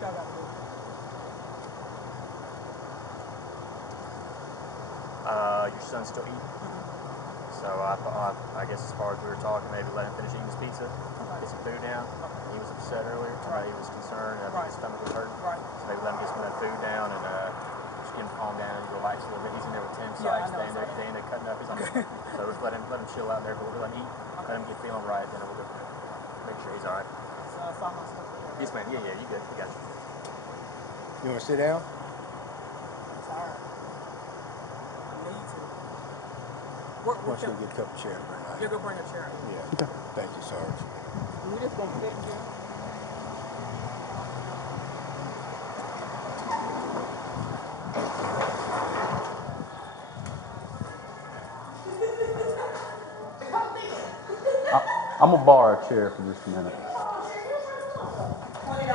y'all got to do? Your son's still eating. So I guess as far as we were talking, maybe let him finish eating his pizza, get some food down. He was upset earlier. I know he was concerned. I think his stomach was hurting. So maybe let him get some of that food down and just get him to calm down and relax a little bit. He's in there with Tim Sykes. They end up cutting up. He's on so just let him chill out there for a little bit. Let him eat. Let him get feeling right. Then we'll go from there. Make sure he's all right. Yes, ma'am. Yeah, you good. We got you. You want to sit down? It's all right. I need to. Why don't you get a couple chairs right now? You're going to bring a chair in. Yeah. Thank you, Sarge. We just going to sit here. I'm going to borrow a chair for just a minute. $20.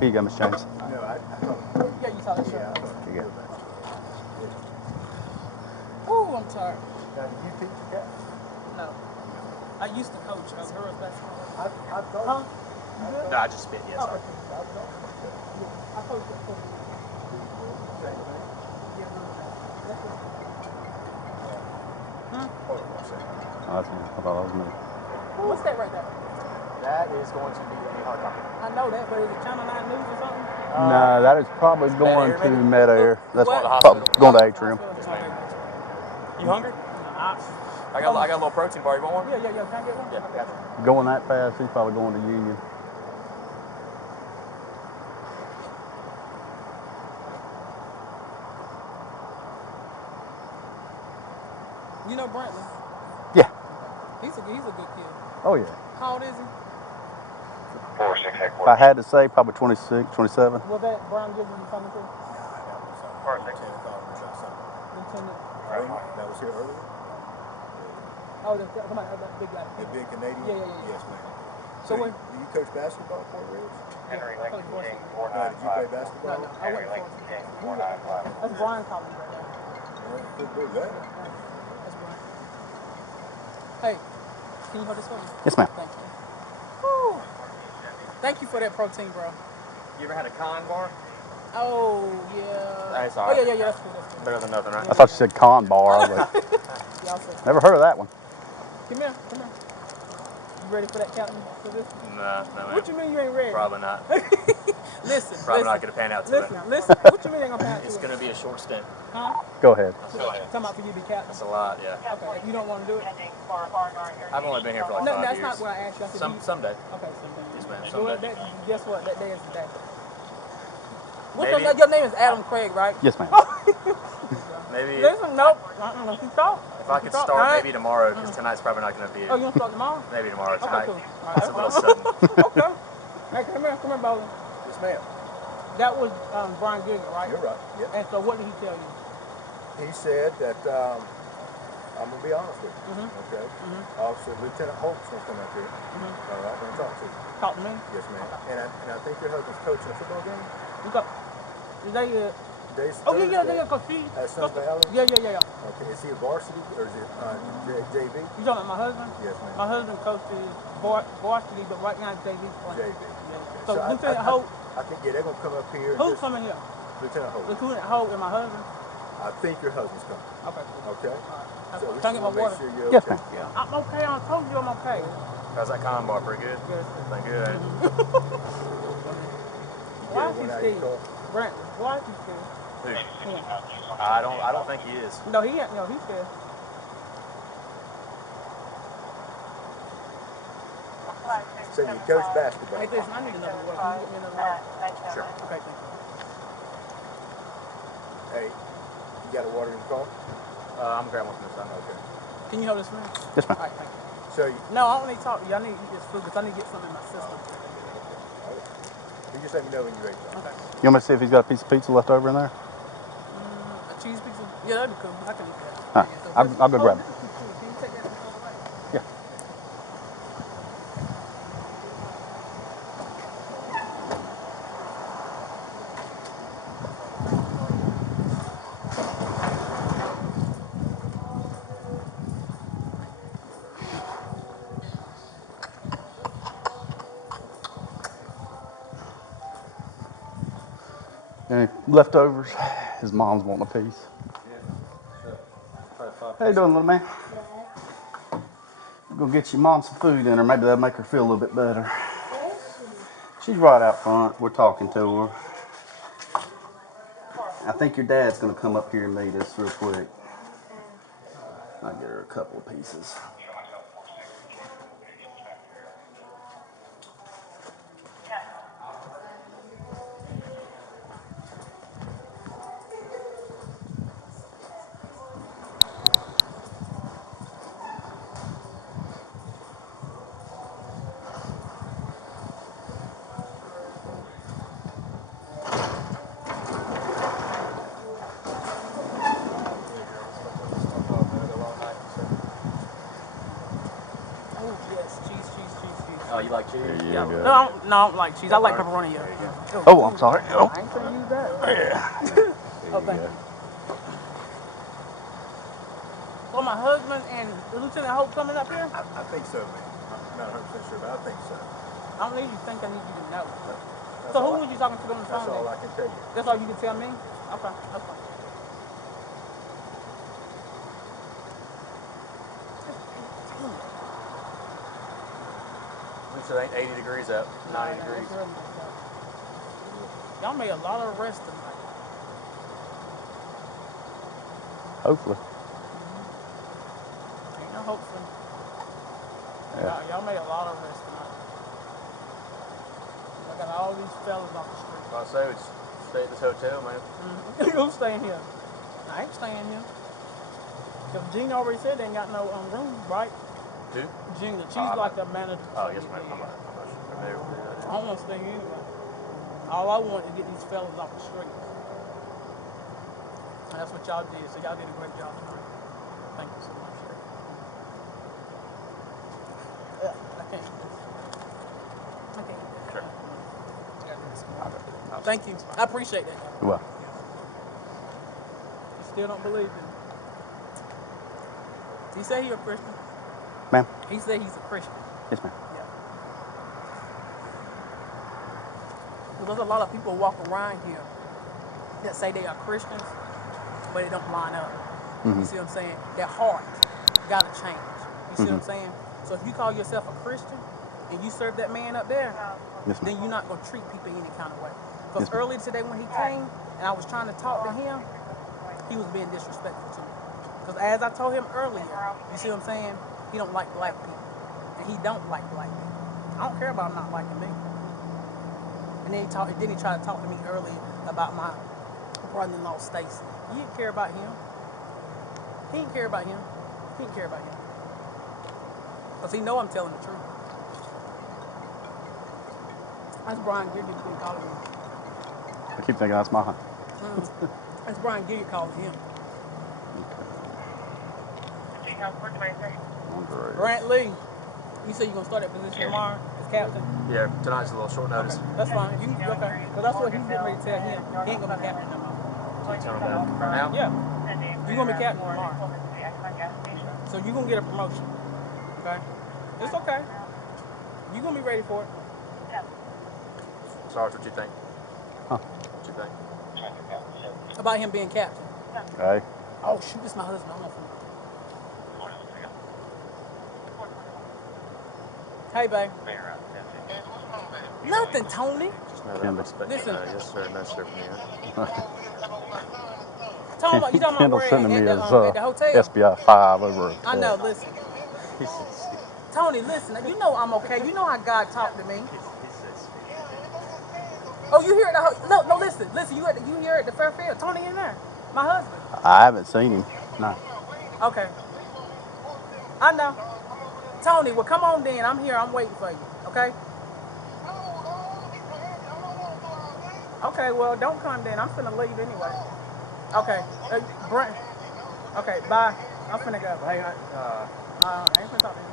Here you go, Miss James. No, I thought. Yeah, you saw the shirt. Yeah, I thought Here you go. Ooh, I'm tired. Now, did you teach cat? No. I used to coach girls basketball. I thought. No, I just spit. Yes, sorry. I coached at football. Hold on one second. Oh, that's me. I thought that was me. What's that right there? That is going to be a hard copy. I know that, but is it Channel 9 News or something? No, that is probably going Air, to maybe? Meta Air. That's What? probably going to Atrium. You hungry? I got a little protein bar. You want one? Yeah. Can I get one? Yeah, gotcha. Going that fast, he's probably going to Union. You know Brantley? Yeah. He's a good kid. Oh, yeah. How old is he? 4-6 If headquarters. I had to say, probably 26, 27. Was that Brian Gibson you talking to? That was Lieutenant Colin shot something. Lieutenant. That was here earlier? Oh, come on, that big guy. The big Canadian? Yeah. Yes, ma'am. So do you coach basketball at Fort Ridge? Henry Lincoln King, Did you 495. play basketball? No, I Henry went Lincoln for King, it. 495. That's Brian Collins right there. Good boy, that. That's Brian. Hey, can you hold this for me? Yes, ma'am. Thank you. Woo. Thank you for that protein, bro. You ever had a con bar? Oh, yeah. That's all right. Oh, yeah, that's cool. Better than nothing, right? I thought you said con bar. I was like, Yeah, I'll say. never heard of that one. Come here. You ready for that captain position? No, What you mean you ain't ready? Probably not. Listen. Probably not going to pan out to it. Listen. What you mean ain't gonna pan out It's to going it? to be a short stint. Huh? Go ahead. Talking about for you to be captain. That's a lot, yeah. Okay, if you don't want to do it. I've only been here for like No, 5 that's years. not what I asked you. I said, Someday. Okay, someday. Yes, ma'am. Well, Someday. guess what? That day is the day. Maybe. Your name is Adam Craig, right? Yes, ma'am. Maybe Listen, nope. You talk. if I could start maybe tomorrow, because tonight's probably not going to be it. Oh, you want to start tomorrow? Maybe tomorrow. Okay, Tonight, cool. All right, it's a little sudden. Okay. Hey, come here, Bolen. Yes, ma'am. That was Brian Giggett, right? You're right. Yep. And so what did he tell you? He said that, I'm going to be honest with you, okay? Officer Lieutenant Holt's going to come up here. All right, going to talk to you. Talk to me. Yes, ma'am. And I think your husband's coaching a football game? You got, is they, Today's oh, yeah, Thursday Coach P. At Sun Valley? Yeah. Okay, is he a varsity or is it JV? You talking about my husband? Yes, ma'am. My husband coaches varsity, but right now JV playing. JV. Yeah. So I- Lieutenant I- Holt, I think, yeah, they're going to come up here. And who's just- coming here? Lieutenant Holt. Lieutenant Holt and my husband? I think your husband's coming. Okay, cool. Okay? Right. So we Can I get my just wanna water? make sure you're Yes, okay. ma'am. Yeah. I'm okay. I told you I'm okay. How's that con bar? Pretty good? Good. Been good, ain't it? Why Get is he one out of your still? car. Brent, why is he still? Who? Yeah. I don't think he is. No, he ain't. No, he's still. So you coach basketball. Hey, listen, I need another water. Can you get me another water? Sure. Okay, thank you. Hey, you got a water in your car? I'm gonna grab one from this side. Okay. Can you hold this for me? Yes, ma'am. All right, thank you. So you, No, I don't need to talk to you. I need to eat this food because I need to get something in my system. you just let me know when you're ready. Okay. You want me to see if he's got a piece of pizza left over in there? A cheese pizza? Yeah, that'd be cool. I can eat that. Huh. I'll go grab it. Can you take that away? Yeah. Leftovers. His mom's wanting a piece. How you doing, little man? Go get your mom some food in her. Maybe that'll make her feel a little bit better. She's right out front. We're talking to her. I think your dad's gonna come up here and meet us real quick. I'll get her a couple of pieces. Oh, you like cheese? Yeah, No, good. I don't like cheese. I like pepperoni. Yeah. Oh, I'm sorry. Oh, I ain't trying to use that. yeah. Oh, thank you. Well, my husband and Lieutenant Hope coming up here? I think so, man. I'm not 100% sure, but I think so. I don't need you to think. I need you to know. That's So all who was you talking to on the phone? That's all then? I can tell you. That's all you can tell me? Okay, that's fine. So it ain't 80 degrees out, 90 Nah, degrees. it's really nice out. Y'all made a lot of arrests tonight. Hopefully. Ain't no hopefully. Yeah. Y'all made a lot of arrests tonight. I got all these fellas off the street. I say we stay at this hotel, man. Who's staying here? I ain't staying here. Because Gene already said they ain't got no room, right? Who? Gene, she's like the manager. Oh, yes, ma'am. I'm not familiar with that. I don't want to stay here anyway. All I want is to get these fellas off the street. And that's what y'all did. So y'all did a great job tonight. Thank you so much. Yeah, I can't. I can't. Sure. Thank you. I appreciate that. You're welcome. You still don't believe in me. He said he's a Christian. Ma'am? He said he's a Christian. Yes, ma'am. Yeah. There's a lot of people walk around here that say they are Christians, but they don't line up. Mm-hmm. You see what I'm saying? Their heart gotta change. You see what I'm saying? So if you call yourself a Christian and you serve that man up there, Yes, then ma'am. you're not gonna treat people any kind of way. Because Yes, ma'am. earlier today when he came and I was trying to talk to him, he was being disrespectful to me. Because as I told him earlier, you see what I'm saying? He don't like black people. And he don't like black people. I don't care about him not liking me. And then he tried to talk to me earlier about my brother-in-law Stacy. You didn't care about him. He didn't care about him. He didn't care about him. Because he know I'm telling the truth. That's Brian Giggett been calling me. I keep thinking that's mine. That's Brian Giggett calling him. Grant Lee, you said you're going to start that position tomorrow as captain? Yeah, tonight's a little short notice. Okay, that's fine. You can, okay. Because that's what he's getting ready to tell him. He ain't going to be captain no more. Tell him that. Now? Yeah. You're going to be captain tomorrow. So you're going to get a promotion. Okay? It's okay. You're going to be ready for it. Sarge, what you think? Huh? What you think? About him being captain. Hey. Oh, shoot, this is my husband. I'm on phone. Hey, babe. Nothing, Tony. Just know that I'm Kendall. expecting Listen. yes sir, no sir from you. Tony, you talking about Kendall's where sending me at his the hotel? SBI 5 over. I know, listen. Tony, listen. You know I'm okay. You know how God talked to me. Oh, you here at the no, listen. You here at the Fairfield. Tony in there. My husband. I haven't seen him. No. Okay. I know. Tony, well, come on then. I'm here. I'm waiting for you. Okay? Okay, well, don't come then. I'm finna leave anyway. Okay. Brent. Okay, bye. I'm finna go. Hey, I ain't finna talk to him.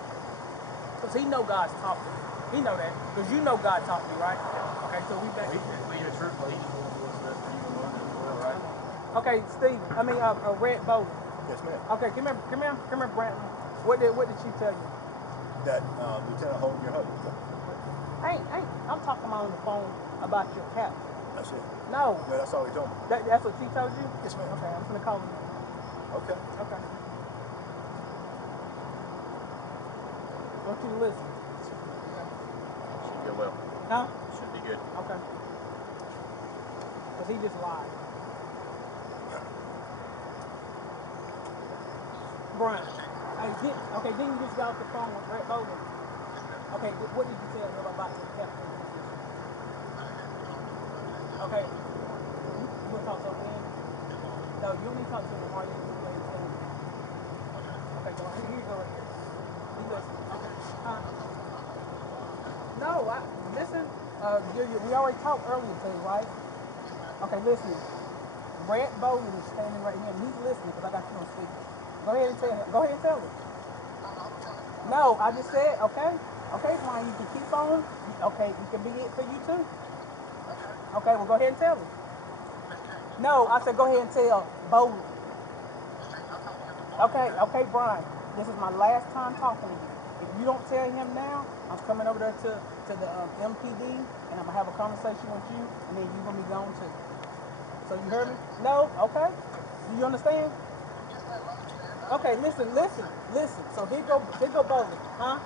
Because he know God's talking to me. He know that. Because you know God talked to me, right? Okay, so we back. Okay, Steve. I mean, Red Bowen. Yes, ma'am. Okay, come here, Brantley. What did she tell you? That Lieutenant Holt, your husband. I'm talking on the phone about your captain. That's it. No. Yeah, that's all he told me. That's what she told you? Yes, ma'am. Okay, I'm gonna call him. Okay. Okay. Don't you listen. Should go well. Huh? Should be good. Okay. Because he just lied. Brian, okay, then you just got off the phone with Brett Bolen. Okay, what did you tell him about the captain position? Okay. You want to talk to him again? No, you only talk to him tomorrow. You can go ahead and tell him. Okay, go ahead. Here you go right here. You listen. Okay. No, listen. We already talked earlier today, right? Okay, listen. Brett Bolen is standing right here, and he's listening because I got you on speaker. Go ahead and tell him. Go ahead and tell him. No, I just said, okay. Okay, fine. You can keep on. Okay, you can be it for you too. Okay, well, go ahead and tell him. No, I said go ahead and tell Bolen. Okay, Brian. This is my last time talking to you. If you don't tell him now, I'm coming over there to the MPD, and I'm going to have a conversation with you, and then you're going to be gone too. So you heard me? No? Okay. Do you understand? Okay, listen. So here go Bolen. Huh?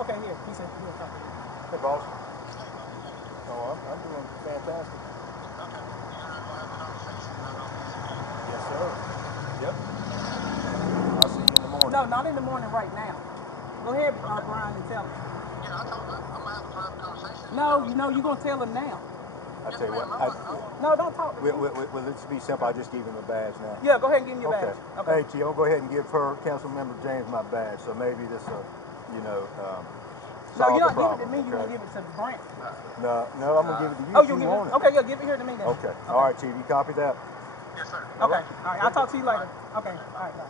Okay, here. He said he'll talk to you. Hey, boss. Oh, I'm doing fantastic. Yes, sir. Yep. I'll see you in the morning. No, not in the morning right now. Go ahead, Brian, and tell him. Yeah, I told him I'm gonna have a private conversation. No, you're going to tell him now. I tell you what. No, don't talk to me. Will this be simple? I just give him a badge now. Yeah, go ahead and give him your Okay. badge. Okay. Hey, T, I'll go ahead and give her, Council Member James, my badge. So maybe this will, No, solve you're the not problem. giving it to me. You're going to Okay? give it to Brent. No, I'm gonna give it to you. Oh, if you'll you give want it? Okay, yeah, give it here to me then. Okay. All right, Chief. You copy that? Yes, sir. Okay. All right. I'll talk to you later. Okay. All right. Bye.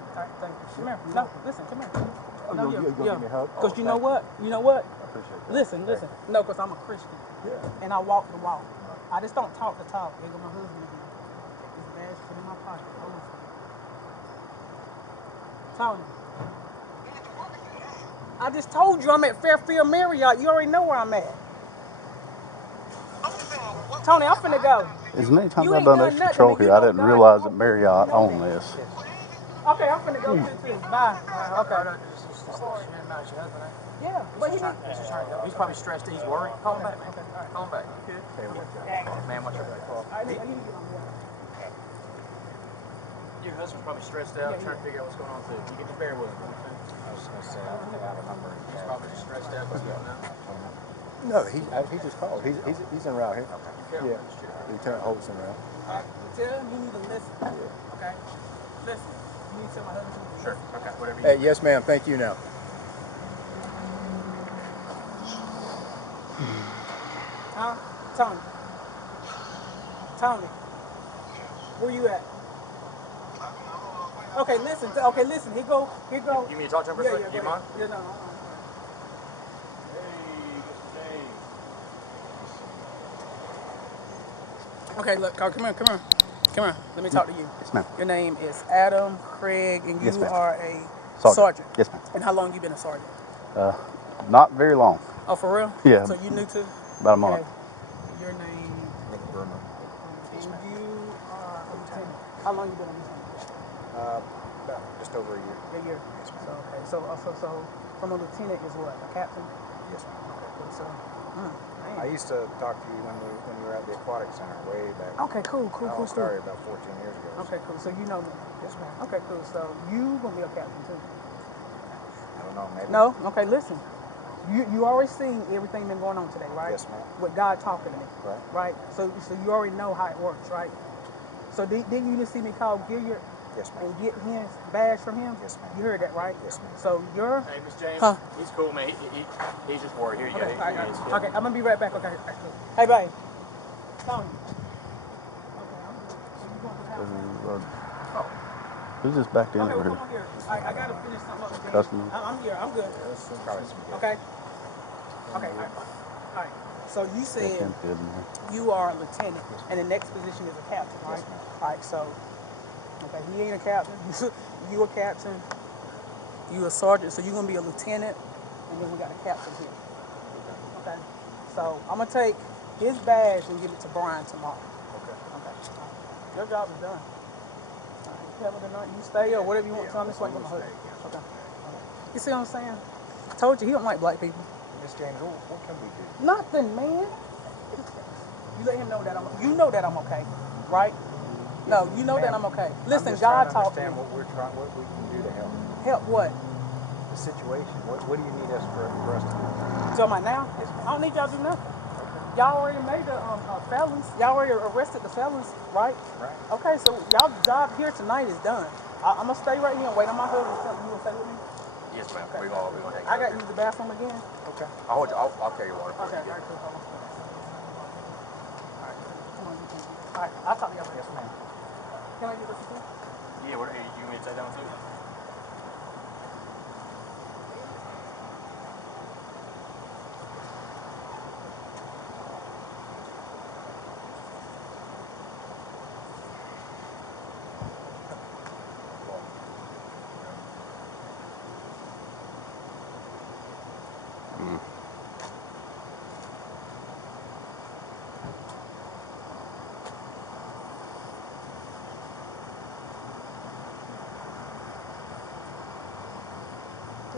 All right. Thank you. Come here. No, listen. Come here. Oh, No, you're gonna give me a hug? Because Oh, you know thank what? You know what? I appreciate that. Listen. No, because I'm a Christian. Yeah. And I walk the walk. I just don't talk the talk. Here go my husband again. This badge put in my pocket. Hold on. Tony. I just told you I'm at Fairfield Marriott. You already know where I'm at. Tony, I'm finna go. As many times You I've ain't done done extra nothing, patrol but you here, I know didn't God realize told that me. Marriott You know owned that. this. Okay, I'm finna go too. Bye. Okay. Yeah, but he need. He's probably stressed. He's worried. Call him back, man. Okay, all right. Call him back. You good? Man, what's your All right, I need to get on here. Your husband's probably stressed out, Yeah, trying to figure out what's going on too. You can just bear with him. I was gonna say, I don't think I have a number. He's probably just stressed out. What's going on? No, he just called. He's en route here. Yeah. Lieutenant Holt's en route. All right, tell him you need to listen. Okay? Listen. You need to tell my husband you need to Sure. listen. Okay. Whatever you Hey, yes, ma'am. Thank you now. Huh? Tony. Where you at? Okay, listen. Here go. You mean to talk to him for a second? Do you go mind? ahead. Yeah, no. Okay, look, Carl, come here. Let me talk to you. Yes, ma'am. Your name is Adam Craig, and you Yes, ma'am. are a Sergeant. Yes, ma'am. And how long you been a sergeant? Not very long. Oh, for real? Yeah. So you new to? About a month. Okay. Your name? Nick Burma. And you are a lieutenant. How long you been a lieutenant? About just over a year. A year. Yes, ma'am. So okay. So from a lieutenant is what? A captain? Yes, ma'am. Okay. Cool. So. I used to talk to you when we were at the aquatic center way back. Okay. Cool. I started about 14 years ago. Okay. Cool. So you know me. Yes, ma'am. Okay. Cool. So you gonna be a captain too? I don't know, maybe. No. Okay. Listen. You already seen everything been going on today, right? Yes, ma'am. With God talking to me. Right. Right. So you already know how it works, right? So didn't you just see me call Gilliard Yes, ma'am. and get his badge from him? Yes, ma'am. You heard that, right? Yes, ma'am. So you're. Hey, Miss James. Huh? He's cool, man. He's just worried. Here you Okay, go. all right, Here he is. all right. Okay, I'm gonna be right back. Okay. All right, cool. Hey, babe. Tony. Okay, I'm good. So you going to the house? Who's this back in Okay, well, over come here? on here. All right, I gotta finish something up. James. Customer? I'm here. I'm good. Probably some good. Okay. Okay. All right. So you That said can't fit in there. you are a lieutenant, and the next position is a captain, right? Yes, ma'am. All right. So, okay, he ain't a captain. You a captain. You a sergeant, so you're gonna be a lieutenant, and then we got a captain here. Okay. So I'm gonna take his badge and give it to Brian tomorrow. Okay. Okay. Your job is done. You have it or not, you stay or whatever you want to on this way. Okay. You see what I'm saying? I told you he don't like black people. Miss James, what can we do? Nothing, man. You let him know that you know that I'm okay, right? No, you know that I'm okay. Listen, God taught me. I'm just trying to understand what we can do to help. Help what? The situation. What do you need us for us to do? So am I now? Yes, ma'am. I don't need y'all to do nothing. Y'all already made the felons. Y'all already arrested the felons, right? Right. Okay, so y'all job here tonight is done. I'm gonna stay right here and wait on my husband. You gonna stay with me? Yes, ma'am. Okay. We're gonna hang I out got to here. use the bathroom again. Okay. I'll hold you. I'll carry your water for Okay, you. all right, cool. Hold on. All right, come on, you can. All right, I'll talk to y'all later. Yes, ma'am. Can I get this too? Yeah, what you want me to take that one too?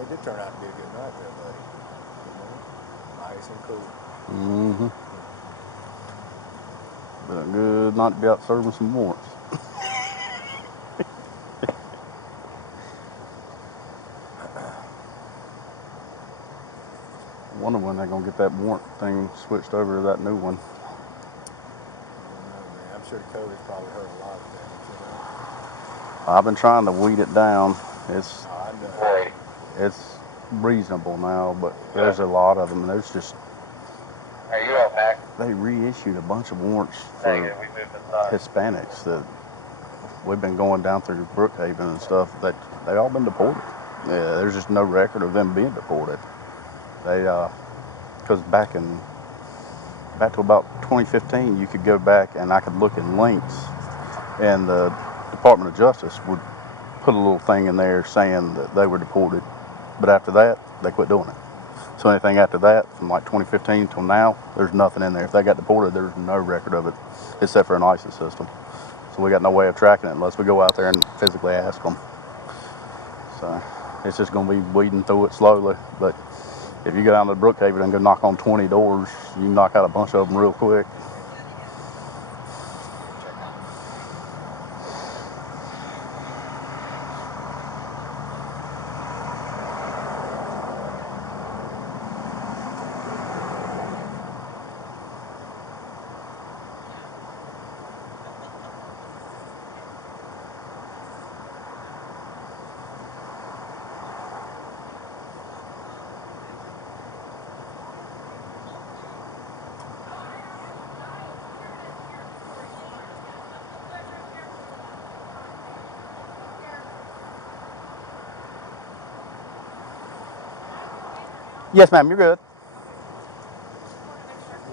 It did turn out to be a good night there, buddy. Nice and cool. Mm-hmm. Been a good night to be out serving some warrants. Wonder when they're gonna get that warrant thing switched over to that new one. I don't know, man. I'm sure COVID's probably hurt a lot of things, you know. I've been trying to weed it down. I know. It's reasonable now, but there's a lot of them. And there's just Are you all back? they reissued a bunch of warrants Negative, for we moved inside. Hispanics that we've been going down through Brookhaven and stuff. That they all been deported. Yeah, there's just no record of them being deported. They because back to about 2015, you could go back and I could look in links, and the Department of Justice would put a little thing in there saying that they were deported. But after that, they quit doing it. So anything after that, from like 2015 till now, there's nothing in there. If they got deported, there's no record of it, except for an ISIS system. So we got no way of tracking it unless we go out there and physically ask them. So it's just going to be weeding through it slowly. But if you go down to Brookhaven and go knock on 20 doors, you can knock out a bunch of them real quick. Yes, ma'am, you're good.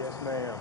Yes, ma'am.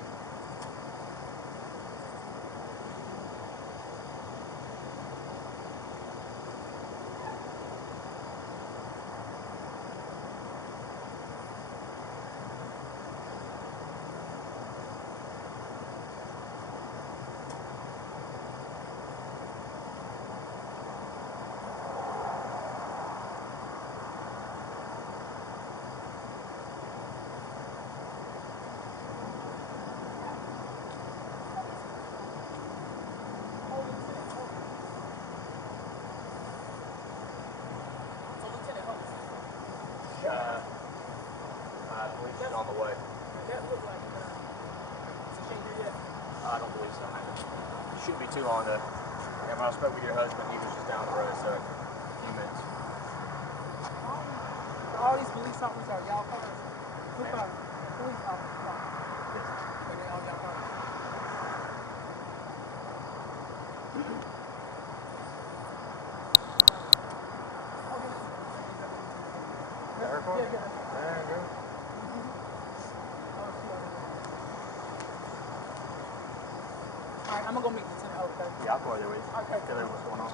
I believe she's on the way. I don't believe so, man. Shouldn't be too long though. Yeah, when I spoke with your husband, he was just down the road, so a few minutes. All these police officers are y'all cars. Who cars? Police officers. Yes. But they all y'all cars. Her car? Yeah. There you go. All right, I'm gonna go meet Lieutenant Oak, okay? Yeah, I'll go there with you. Okay. Tell her what's going on.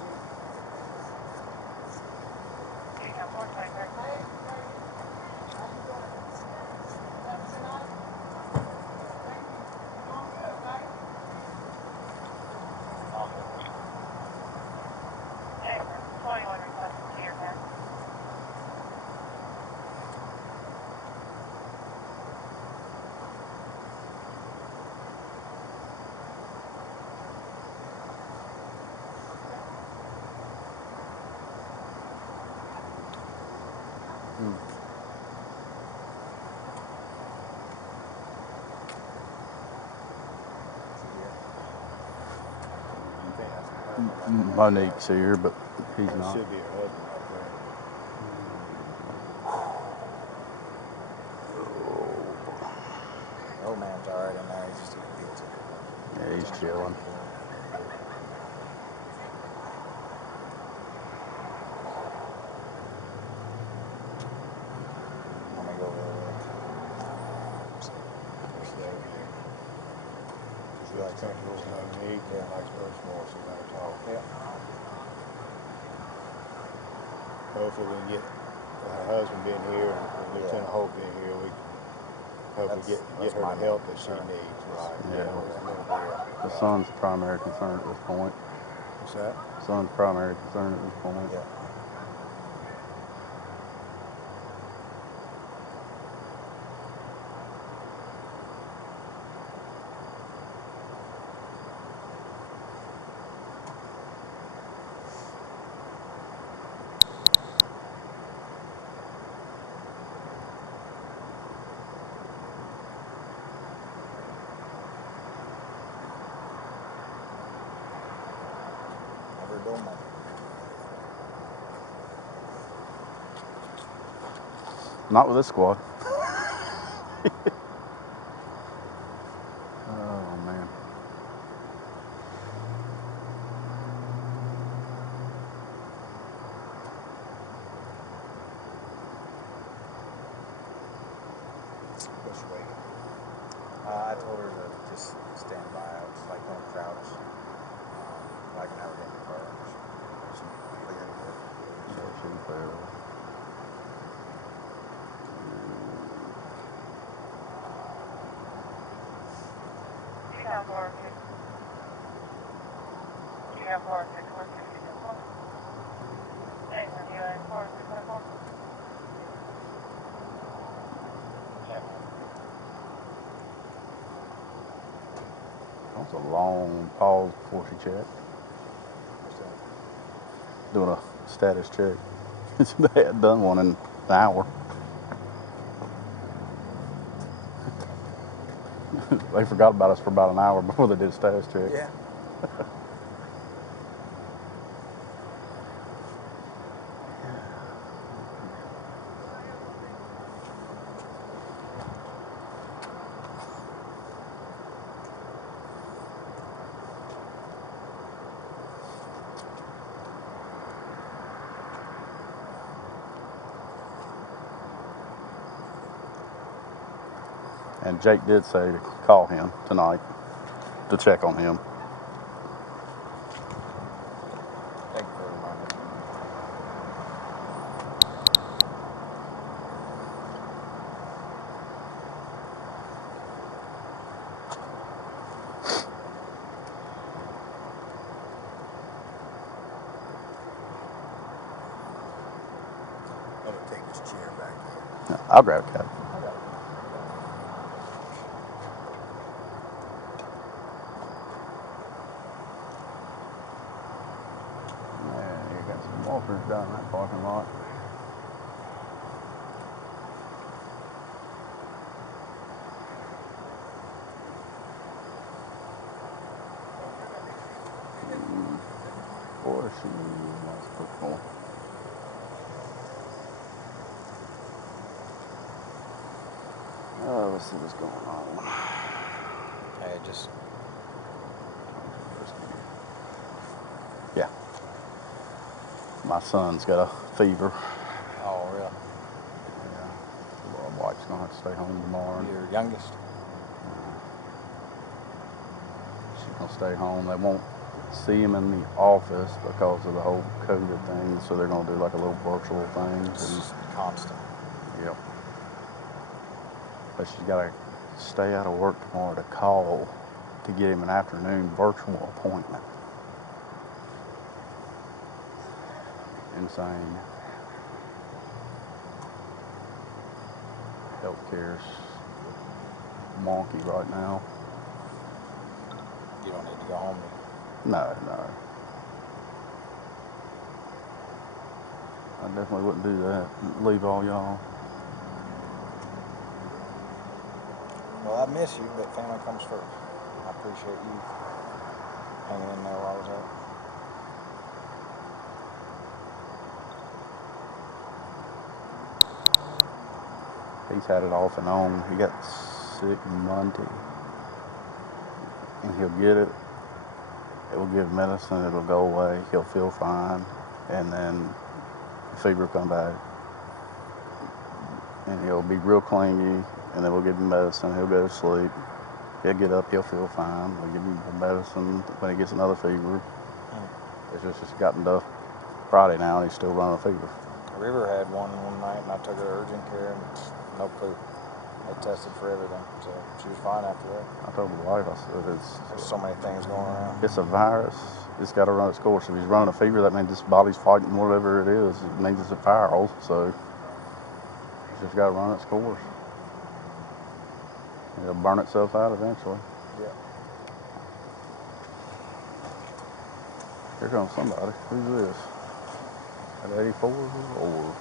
Monique's here, but he's It not. should be her husband up there. The old man's alright in there. He's just eating pizza. Yeah, he's chilling. Let me go over there. She likes comfortable with Monique and likes Bruce more, so let her talk. Yeah. Hopefully we can get her husband being here and Lieutenant Hope being here, we can hopefully get her the help that she needs. Right. Yeah. Yeah. The son's primary concern at this point. What's that? Son's primary concern at this point. Yeah. Never doing that. Not with this squad. Oh, man. What's your weight? I told her to just stand by, like don't crouch. I can have her get in the car. She cleared it. Yeah, she can clear it. That was a long pause before she checked. What's that? Doing a status check. They had done one in an hour. They forgot about us for about an hour before they did a status check. Yeah. And Jake did say to call him tonight to check on him. Thank you for reminding me. I'm gonna take this chair back here. I'll grab a cap. Yeah, you got some walkers down in that parking lot. Boy, that's football. Let's see what's going on. Hey, just Yeah. My son's got a fever. oh really? Yeah. Well, my wife's gonna have to stay home tomorrow. Your youngest? She's gonna stay home. They won't see him in the office because of the whole COVID thing. So they're going to do like a little virtual thing. It's And, just constant. yep. But she's got to stay out of work tomorrow to call to get him an afternoon virtual appointment. Insane. Healthcare's wonky right now. You don't need to go home. No. I definitely wouldn't do that. Leave all y'all. Well, I miss you, but family comes first. I appreciate you hanging in there while I was out. He's had it off and on. He got sick Monday. And he'll get it. It will give medicine. It'll go away. He'll feel fine. And then the fever will come back. And he'll be real clingy. And then we'll give him medicine. He'll go to sleep. He'll get up. He'll feel fine. We'll give him the medicine when he gets another fever. It's just gotten to Friday now, and he's still running a fever. River had one night, and I took her to urgent care, and no clue. They tested for everything, so she was fine after that. I told my wife, I said, There's so many things going around. it's a virus. It's got to run its course. If he's running a fever, that means his body's fighting whatever it is. It means it's a viral, so it's just got to run its course. It'll burn itself out eventually. Yeah. Here comes somebody. Who's this? At 84 or?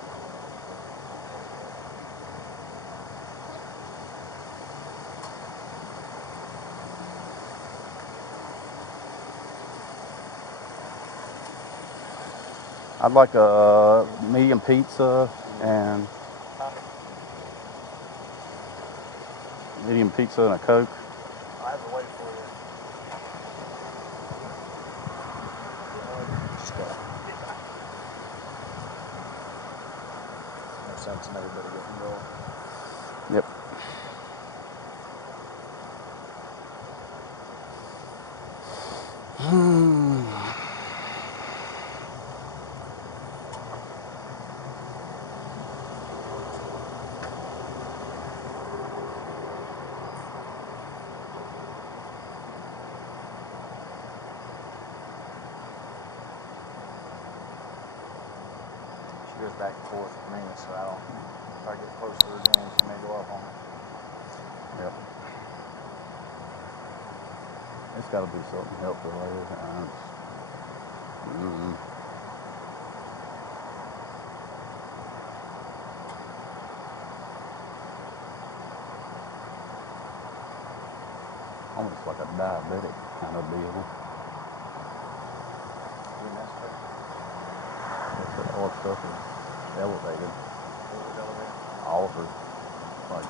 I'd like a medium pizza and medium pizza and a Coke. I have to wait for you. Just go. No sense in everybody getting involved. Yep. She goes back and forth with me, so I don't. If I get close to her again, she may go up on me. Yep. It's got to be something health related. Almost like a diabetic kind of deal. You messed her. It's that all stuff is elevated. What was elevated? All of her, like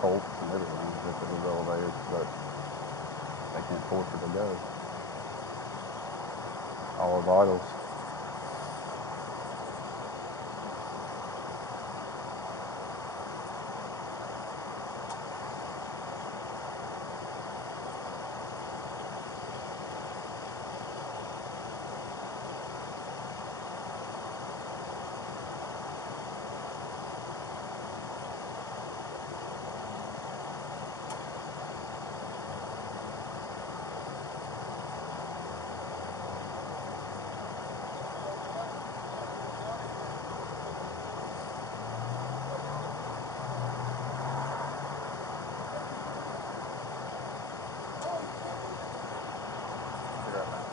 pulse and everything, if it was elevated, but they can't force her to go. All her vitals. Be right back.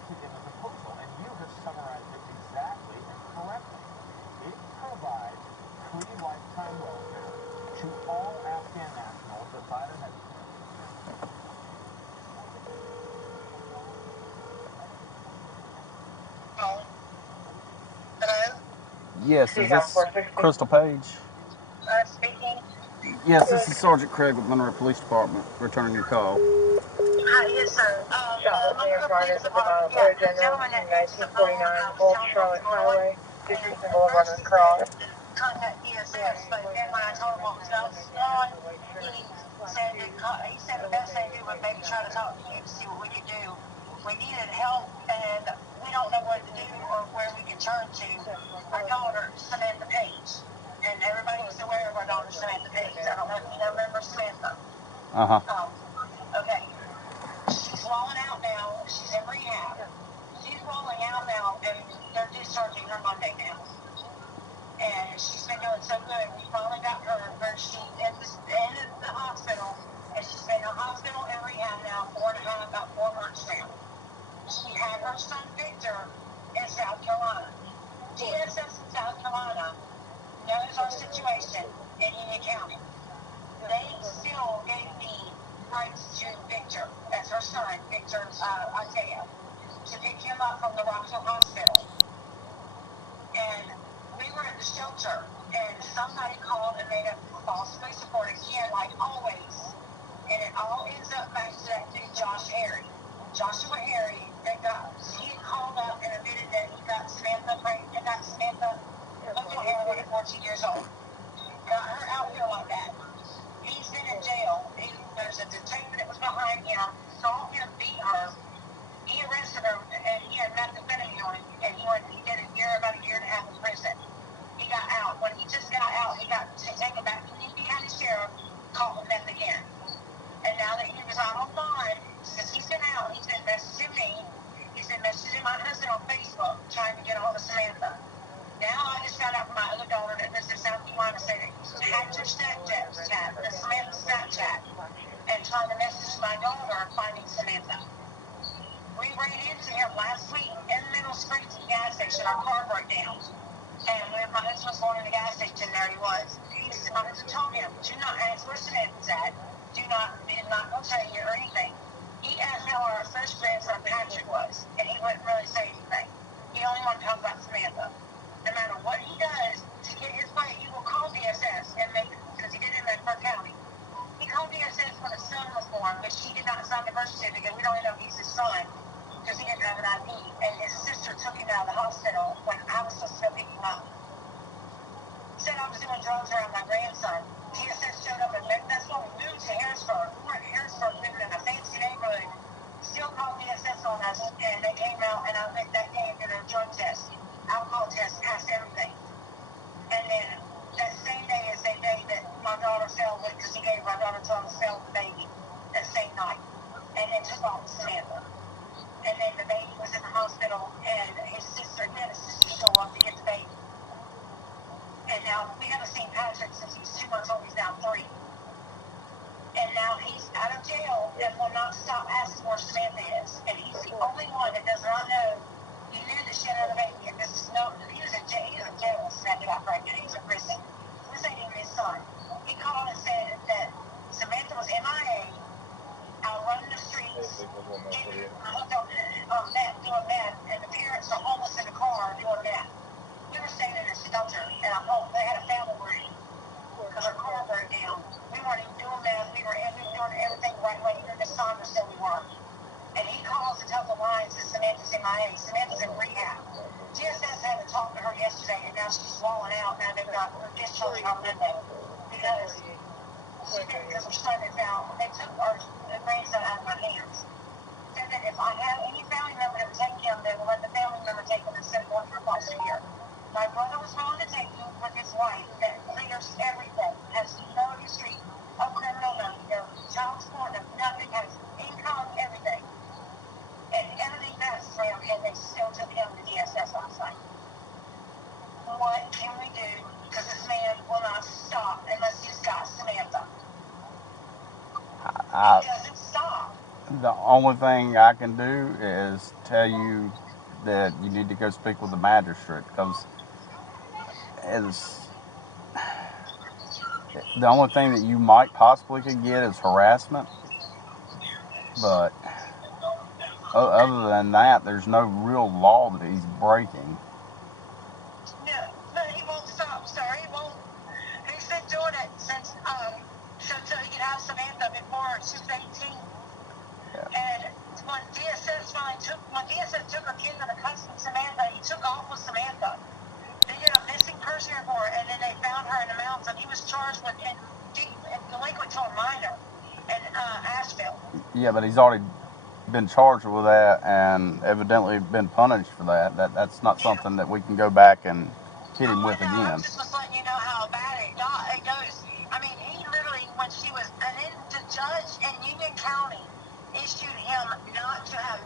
drafted in the proposal, and you have summarized it exactly and correctly. It provides free lifetime welfare to all Afghan nationals that Biden has. Hello? Yes, is this Crystal Page? Speaking. Yes, this is Sergeant Craig with Monroe Police Department, returning your call. Hi, yes, sir. Monroe Police Department. Yeah, the gentleman that answered the phone, I was telling him what's going on. And at first he said to contact DSS, but then when I told him what was going on, he said the best thing to do would maybe try to talk to you to see what we could do. We needed help, and we don't know what to do or where we can turn to. Our daughter, Samantha Page, and everybody's aware of our daughter, Samantha Page. I don't know if you remember Samantha. Okay. She's rolling out now. She's in rehab. She's rolling out now, and they're discharging her Monday now. And she's been doing so good. We finally got her where she in the hospital, and she's been in the hospital and rehab now about 4 months now. She had her son Victor in South Carolina. DSS in South Carolina knows our situation in Union County. They still gave me rights to Victor, that's her son, Victor Isaiah, to pick him up from the Rockville Hospital. And we were at the shelter, and somebody called and made a false police report again, like always. And it all ends up back to that dude, Joshua Harry, he had called up and admitted that he got Samantha local heroin at 14 years old. Got her out here like that. He's been in jail. There's a detective that was behind him, saw him beat her. He arrested her, and he had methamphetamine on him, and he did about a year and a half in prison. He got out. When he just got out, he got taken back to Union County Sheriff, caught with meth again. And now that he was out on bond, since he's been out, he's been messaging me. He's been messaging my husband on Facebook, trying to get a hold of Samantha. Now I just found out from my other daughter that lives in South Carolina saying that he hacked her Snapchat, the Samantha Snapchat, and trying to message my daughter finding Samantha. We ran into him last week in the Middle Springs gas station. Our car broke down. And when my husband was going to the gas station, there he was. My husband told him, do not ask where Samantha's at. He's not going to tell you or anything. He asked how our first grandson Patrick was, and he wouldn't really say anything. He only wanted to talk about Samantha. No matter what he does to get his way, he will call DSS and because he did it in Clark County. He called DSS when his son was born, which he did not sign the birth certificate. We don't even know he's his son because he didn't have an ID. And his sister took him out of the hospital when I was supposed to go pick him up. He said I was doing drugs around my grandson. DSS showed up, and that's when we moved to Harrisburg. We were in Harrisburg living in a fancy neighborhood. Still called DSS on us, and they came out, and I went that day and did a drug test, alcohol test, passed everything. And then that same day is the day that my daughter fell with, because he gave my daughter to him to fell with the baby that same night, and then took off with Samantha. And then the baby was in the hospital, and his sister showed up to get the baby. And now we haven't seen Patrick since he was 2 months old. He's now 3. And now he's out of jail and will not stop asking where Samantha is. And he's the only one that does not know. He knew that she had a baby, and he was in jail when Samantha got pregnant. He's in prison. This ain't even his son. He called and said that Samantha was MIA, out running the streets, hooked up doing meth, and the parents are homeless in the car doing meth. We were staying in a shelter, and they had a family room because our car broke down. We weren't even doing meth. We were doing everything the right way. Even Miss Saunders said we weren't. And he calls and tells the lines that Samantha's MIA. Samantha's in rehab. DSS had to talk to her yesterday, and now she's walling out. Now they've got her discharging on Monday because her son is out. They took our grandson out of my hands. Said that if I have any family member that would take him, they will let the family member take him and send one for foster care. My brother was willing to take him with his wife that clears everything, has no history of criminal, no child support, nothing, has income, everything. And everything passes for him, and they still took him to DSS last night. What can we do? Because this man will not stop unless he's got Samantha. He doesn't stop. The only thing I can do is tell you that you need to go speak with the magistrate, because the only thing that you might possibly could get is harassment, but other than that, there's no real law that he's breaking. No, but he won't stop, sir. He won't. He's been doing it since, so he could have Samantha before she was 18. Yeah. And when DSS took her kid into custody of Samantha, he took off with Samantha. They did a missing person report, and then they found her in the mountains, and he was charged with delinquent to a minor in Asheville. Yeah, but he's already been charged with that and evidently been punished for that. That's not something that we can go back and hit him with again. I just was letting you know how bad it goes. I mean, he literally, when she was, and then the judge in Union County issued him not to have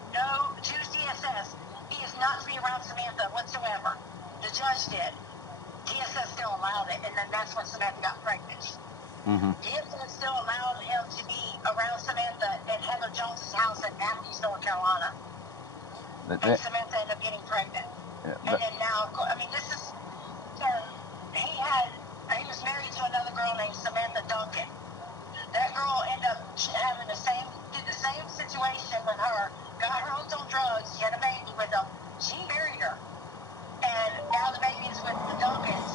choose DSS. He is not to be around Samantha whatsoever. The judge did. DSS still allowed it, and then that's when Samantha got pregnant. DSS still allowed him to be around Samantha at Heather Jones's house in Matthews, North Carolina. And Samantha ended up getting pregnant. And then now, I mean, this is, sir, he was married to another girl named Samantha Duncan. That girl ended up having did the same situation with her, got her hooked on drugs, she had a baby with him, she married her. And now the baby is with the Duncans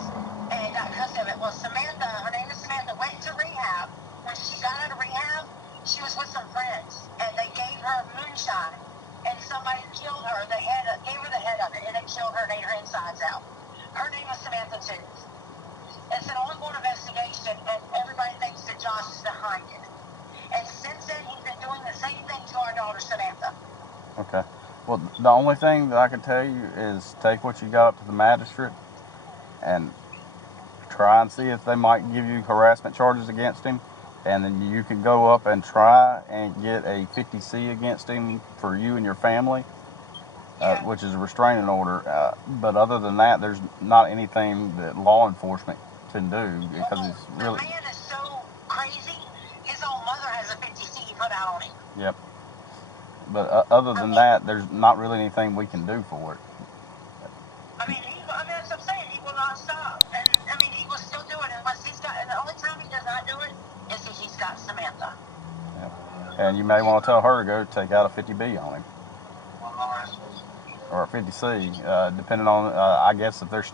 and got custody of it. Well, Samantha, her name is Samantha, went to rehab. When she got out of rehab, she was with some friends, and they gave her moonshine, and somebody killed her. Gave her the head of it, and they killed her and ate her insides out. Her name was Samantha too. It's an ongoing investigation, and everybody thinks that Josh is behind it. And since then, he's been doing the same thing to our daughter Samantha. Okay. Well, the only thing that I can tell you is take what you got up to the magistrate and try and see if they might give you harassment charges against him. And then you can go up and try and get a 50C against him for you and your family, which is a restraining order. But other than that, there's not anything that law enforcement can do, because he's really... The man is so crazy, his own mother has a 50C put out on him. Yep. But other than that, there's not really anything we can do for it. I mean, that's what I'm saying. He will not stop. And, I mean, he will still do it unless and the only time he does not do it is if he's got Samantha. Yep. And you may want to tell her to go take out a 50B on him. Or a 50C, depending on, I guess if there's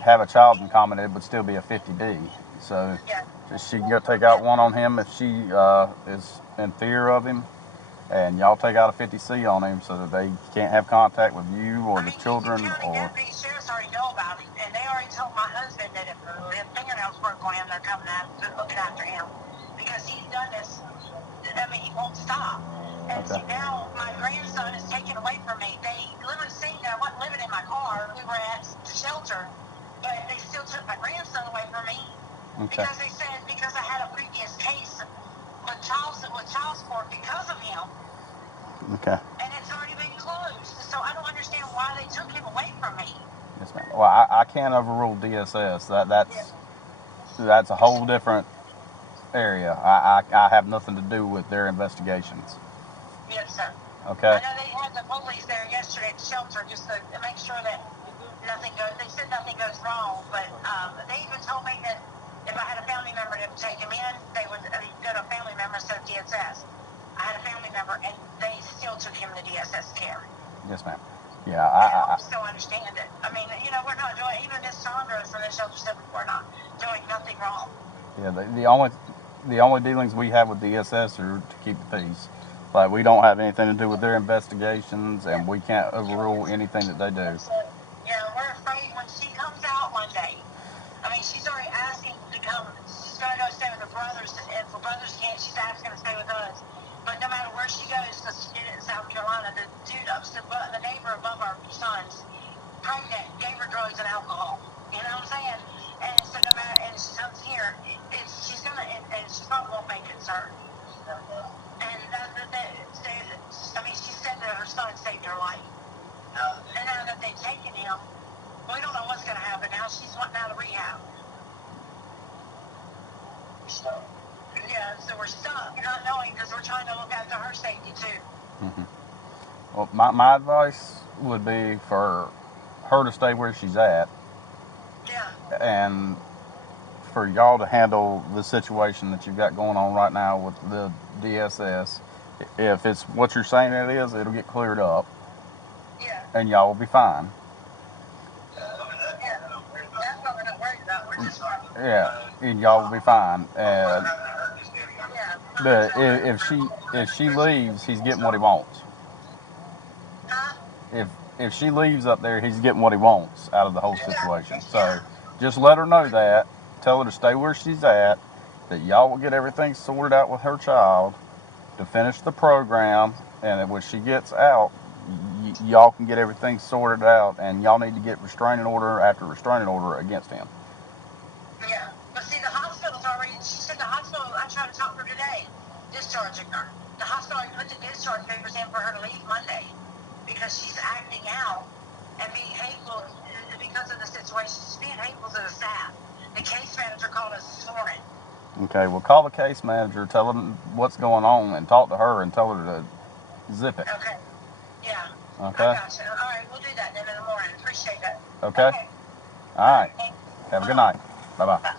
have a child in common, it would still be a 50D. So she can go take out one on him if she is in fear of him, and y'all take out a 50C on him so that they can't have contact with you or the children. The sheriffs already know about him, and they already told my husband that if fingernails work on him, they're coming looking after him, because he's done this. I mean, he won't stop. And see, now my grandson is taken away from me. They literally say that I wasn't living in my car. We were at the shelter, but they still took my grandson away from me because they said because I had a previous case with child support because of him. Okay. And it's already been closed, so I don't understand why they took him away from me. Yes, ma'am. Well, I can't overrule DSS. That's a whole different area. I have nothing to do with their investigations. Yes, sir. Okay. I know they had the police there yesterday at the shelter just to make sure that nothing goes. They said nothing goes wrong, but they even told me that if I had a family member that would take him in, they would go to a family member instead of DSS. I had a family member, and they still took him to DSS care. Yes, ma'am. Yeah, I still understand it. I mean, you know, we're not doing. Even Miss Sandra from the shelter said we're not doing nothing wrong. Yeah, the only dealings we have with DSS are to keep the peace. Like, we don't have anything to do with their investigations, and we can't overrule anything that they do. Yeah, we're afraid when she comes out one day. I mean, she's already asking to come. She's going to go stay with her brothers. If her brothers can't, she's asking to stay with us. But no matter where she goes, because she did it in South Carolina, the dude the neighbor above our sons, pregnant, gave her drugs and alcohol. You know what I'm saying? And so no matter, and she comes here, she's going to, and she probably won't make it, sir. And I mean, she said that her son saved her life. And now that they've taken him, we don't know what's going to happen now. She's wanting out of rehab. So, Yeah, so we're stuck, not knowing, because we're trying to look after her safety too. Well, my advice would be for her to stay where she's at, Yeah. and for y'all to handle the situation that you've got going on right now with the DSS. If it's what you're saying it is, it'll get cleared up, Yeah. and y'all will be fine. Yeah. That's what we're not worried about. We're just worried. Yeah, and y'all will be fine. Yeah. But if she leaves, he's getting what he wants. Huh? If she leaves up there, he's getting what he wants out of the whole situation. So just let her know that. Tell her to stay where she's at. That y'all will get everything sorted out with her child to finish the program, and that when she gets out, y'all can get everything sorted out, and y'all need to get restraining order after restraining order against him. Yeah. But see, the hospital's already, she said the hospital, I tried to talk to her today, discharging her. The hospital already put the discharge papers in for her to leave Monday because she's acting out and being hateful because of the situation. She's being hateful to the staff. The case manager called us this morning. Okay, well, call the case manager, tell them what's going on, and talk to her and tell her to zip it. Okay. Yeah. Okay? I got you. All right, we'll do that then in the morning. Appreciate that. Okay? All right. Thanks. Have a good night. Bye-bye. Bye.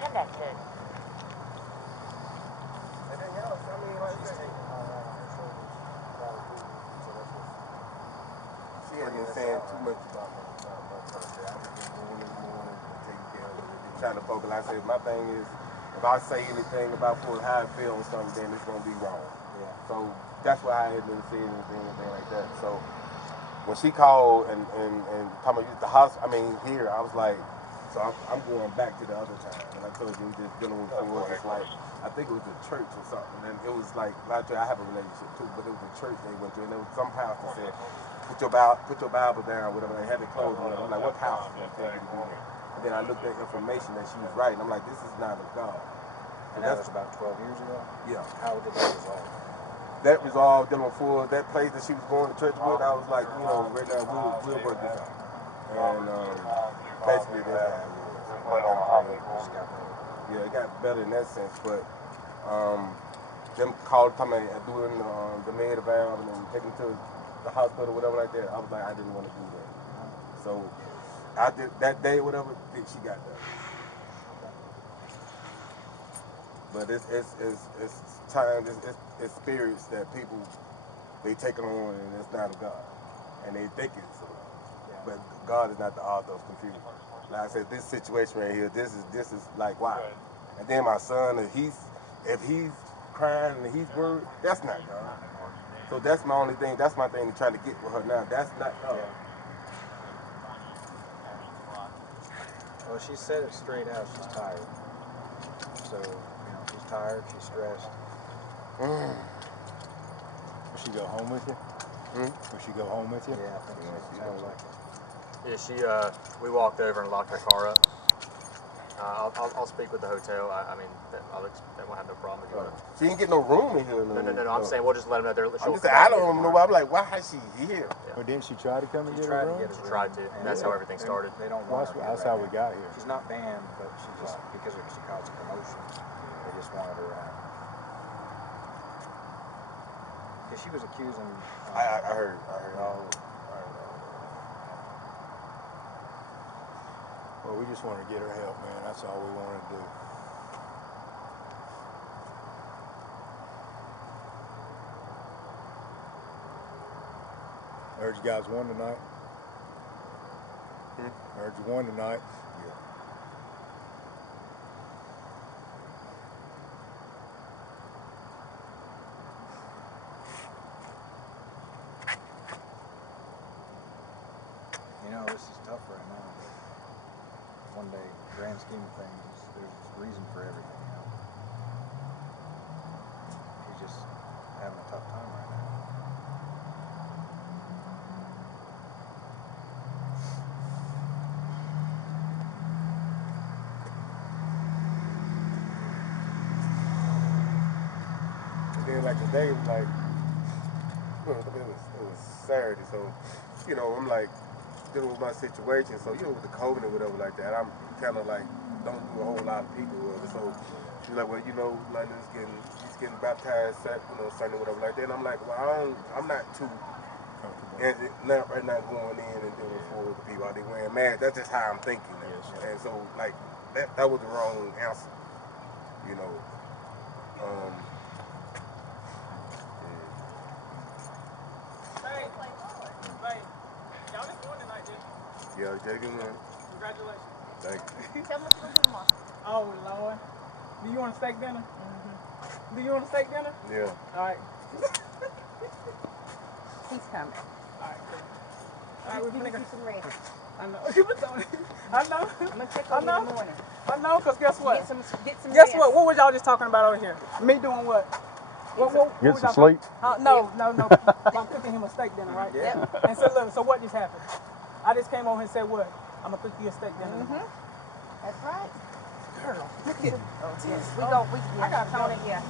Connected. Anything else? I mean, like she's taking all that on her shoulders. So that's what she hasn't been saying too much about her. I've just been going in the morning and taking care of it. Just trying to focus. Like I said, my thing is, if I say anything about how I feel on something, then it's gonna be wrong. Yeah. So that's why I hadn't said anything like that. So when she called and talking about the house, I mean here, I was like, so I'm going back to the other time. And I told you, just dealing with it was just like, I think it was a church or something. And it was like, I have a relationship too, but it was a church they went to. And there was some pastor said, put your Bible down, whatever. They had it closed, whatever. I'm like, what pastor is going to tell you to do that? And then I looked at information that she was writing. I'm like, this is not of God. And that was about 12 years ago? Yeah. How did that resolve? That resolved dealing for that place that she was going to church with. I was like, right now we'll work this out. And basically that's how it was. Yeah, it got better in that sense, but them called talking about doing the med valve and then taking to the hospital or whatever like that. I was like, I didn't want to do that. So I did that day, whatever, she got that. But it's times, it's spirits that people, they take on and it's not of God. And they think it's of God. But God is not the author of confusion. Like I said, this situation right here, this is like, wow. And then my son, if he's crying and he's worried, that's not God. So that's my only thing, that's my thing to try to get with her now. That's not God. Well, she said it straight out, she's tired. So, she's tired, she's stressed. Mm. Will she go home with you? Will she go home with you? Yeah, I think so. Sounds like it. Yeah, we walked over and locked her car up. I'll speak with the hotel. I mean, they won't have no problem if you want to. She ain't get no room in here. No. I'm saying we'll just let them know. I don't even know why. I'm like, why has she here? Well, didn't she try to come and get tried her to room? get her She tried to. And that's how everything started. They don't Well, want her that's here how right we now. got here. She's not banned, but she just, because she caused a commotion, they just wanted her out. Because she was accusing... I heard all. Well, we just wanted to get her help, man. That's all we wanted to do. I heard you guys won tonight. I heard you won tonight. Yeah. This is tough right now, but one day, grand scheme of things, there's a reason for everything, She's just having a tough time right now. like today, like it was Saturday, so you know I'm like dealing with my situation. So you know with the COVID or whatever like that, I'm kind of like don't do a whole lot of people with it. So she's like, well, you know, London's getting baptized, Sunday, whatever like that. And I'm like, well, I'm not too. And right now going in and dealing with the people out there wearing masks. That's just how I'm thinking. Yes. And so like that was the wrong answer. You know. Hey, y'all just won tonight, didn't you? Yeah, Jacob won. Congratulations. Thank you. Tell me what you're going to do tomorrow. Oh, Lord. Do you want a steak dinner? Mm-hmm. Do you want a steak dinner? Yeah. All right. He's coming. All right, cool. All right, we're You gonna get some rest. I know. I know. I'm going to check on you in the morning. I know, because guess what? Get some Guess rest. what? What was y'all just talking about over here? Me doing what? Get some sleep. No. I'm cooking him a steak dinner, right? Yeah. And so look, so what just happened? I just came over and said what? I'm going to cook you a steak dinner. Mm-hmm. That's right. Girl, look at Yes. We go. I got on time. it, yeah.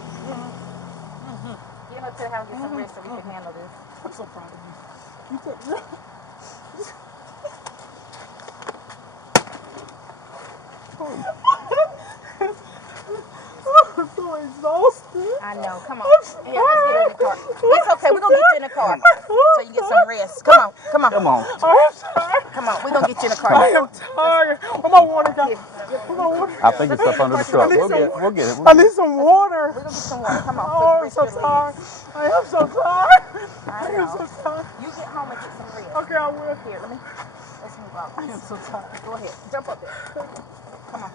Get up to the house, get some rest so we can handle this. I'm so proud of you. You took I'm so exhausted. I know. Come on. Here, let's get in the car. It's okay. We're going to get you in the car so you get some rest. Come on. Come on. I'm tired. Come on. We're going to get you in the car. I am tired. Where my water go? Where my water? I think it's up under the truck. We'll get it. I need some water. We're going to get some water. Come on. Oh, I'm so tired. I am so tired. I am so tired. You get home and get some rest. Okay, I will. Here, let's move on. I am so tired. Go ahead. Jump up there. Come on.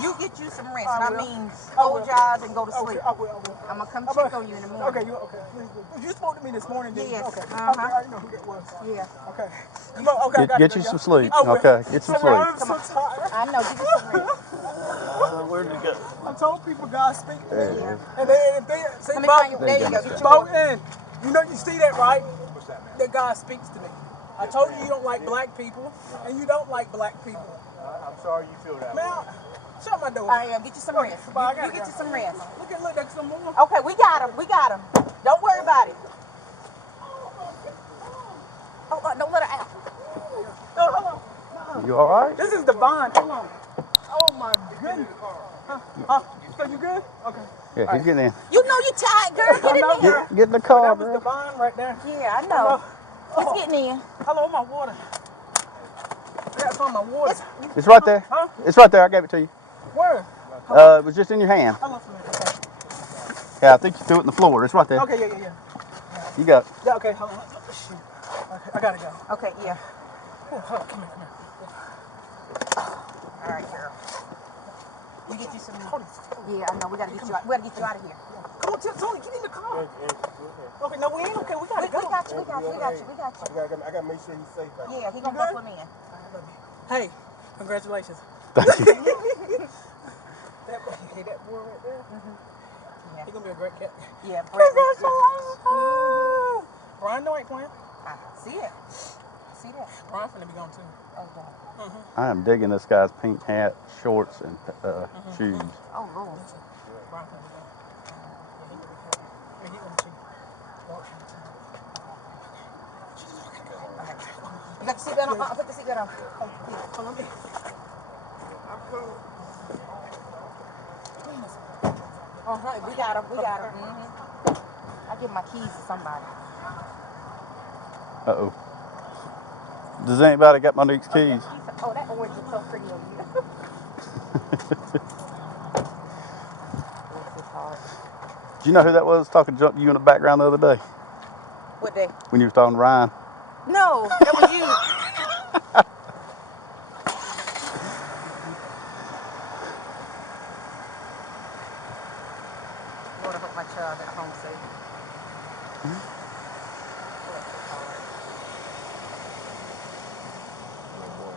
You get you some rest. I I will. mean, hold your eyes and go to Okay, sleep. I will. I'm going to come check on you in the morning. Okay, you spoke to me this morning, didn't you? Yes. Okay. Uh-huh. Okay, I already know who that was. Yeah. Okay. Come on, okay, I got Get you you some sleep. I will. Okay, get some sleep. I'm so tired. I know. Give you some rest. Where did it go? I told people God speak to me. Yeah. And if they see Let me find you. There you go. Get your water. spoken, you see that, right? That God speaks to me. I told you don't like black people, and you don't like black people. I'm sorry you feel that way. Man, shut my door. I am. Get you some rest. Bye, I You gotta get go. you some rest. Look, there's some more. Okay, we got him. We got him. Don't worry about it. Oh, don't let her out. No, hold on. You all right? This is the bond. Hold on. Oh my goodness. So you good? Okay. Yeah, he's getting in. You know you're tired, girl. Get in there. Get in the car, That was bro. the bond right there. Yeah, I know. It's getting in. Hello, my water. I gotta find my water. It's right there. Huh? It's right there. I gave it to you. Where? It was just in your hand. Hello, okay. Yeah, I think you threw it in the floor. It's right there. Okay, yeah. You got it. Yeah, okay, hold on. Oh, shoot. Okay, I gotta go. Okay, yeah. Oh, come here. All right, girl. You get you some. Yeah, I know. We gotta get you out. We gotta get you out of here. Come on, Tony, get in the car. Okay, no, we ain't okay. We gotta We go. got you. I gotta make sure he's safe. Yeah, he gonna buckle him in. Hey, congratulations. Thank you. That boy right there. Yeah. He gonna be a great cat. Yeah, Brett. Congratulations! Ryan no ain't playing. I see it. See that? Ryan finna be gone too. Oh, God. I am digging this guy's pink hat, shorts, and shoes. Oh, Lord. Ryan finna be gone. Yeah, he gonna cheat. You got the seatbelt on? I'll put the seatbelt on. Hold on. All right, we got him. I give my keys to somebody. Uh-oh. Does anybody got my Nick's keys? Oh, that orange is so pretty on you. This is hard. Do you know who that was talking to you in the background the other day? What day? When you was talking to Ryan? No, that was you. Lord, I hope my child got home safe.